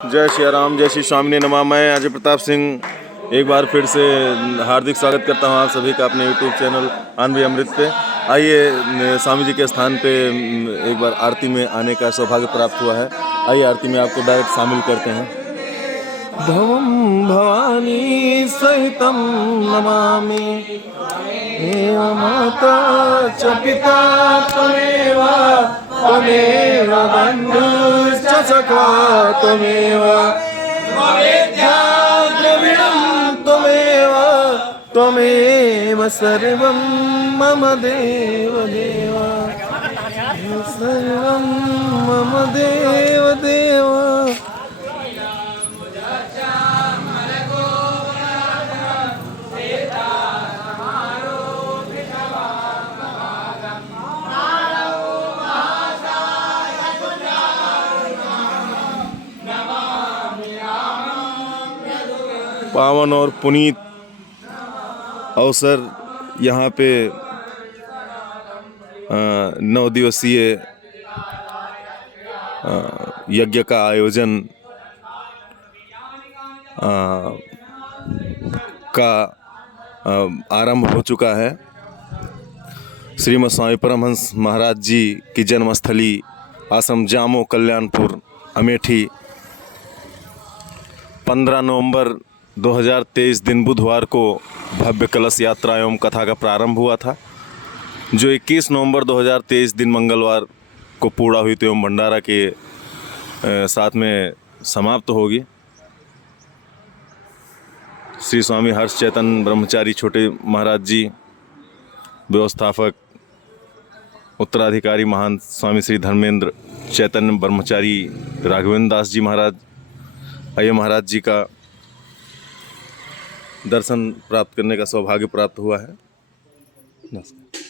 जय श्री राम, जय श्री स्वामी नमः। मैं अजय प्रताप सिंह एक बार फिर से हार्दिक स्वागत करता हूं आप सभी का अपने यूट्यूब चैनल आनवी अमृत पे। आइए स्वामी जी के स्थान पे एक बार आरती में आने का सौभाग्य प्राप्त हुआ है। आइए आरती में आपको डायरेक्ट शामिल करते हैं। भवम भवानी सहितम नमामि, हे माता च पिता त्वमेव, त्वमेव बन्धुश्च सखा त्वमेव, त्वमेव त्वमेव, त्वमेव सर्वं मम देव देव, सर्वं मम देव देव। पावन और पुनीत अवसर यहाँ पे 9 दिवसीय यज्ञ का आयोजन का आरंभ हो चुका है। श्रीमद स्वामी परमहंस महाराज जी की जन्मस्थली आश्रम जामो कल्याणपुर अमेठी 15 नवंबर 2023 दिन बुधवार को भव्य कलश यात्रा एवं कथा का प्रारंभ हुआ था, जो 21 नवंबर 2023 दिन मंगलवार को पूरा हुई एवं भंडारा के साथ में समाप्त होगी। श्री स्वामी हर्ष चैतन्य ब्रह्मचारी छोटे महाराज जी, व्यवस्थापक उत्तराधिकारी महान स्वामी श्री धर्मेंद्र चैतन्य ब्रह्मचारी राघवेंद्र दास जी महाराज, आइए महाराज जी का दर्शन प्राप्त करने का सौभाग्य प्राप्त हुआ है। नमस्कार।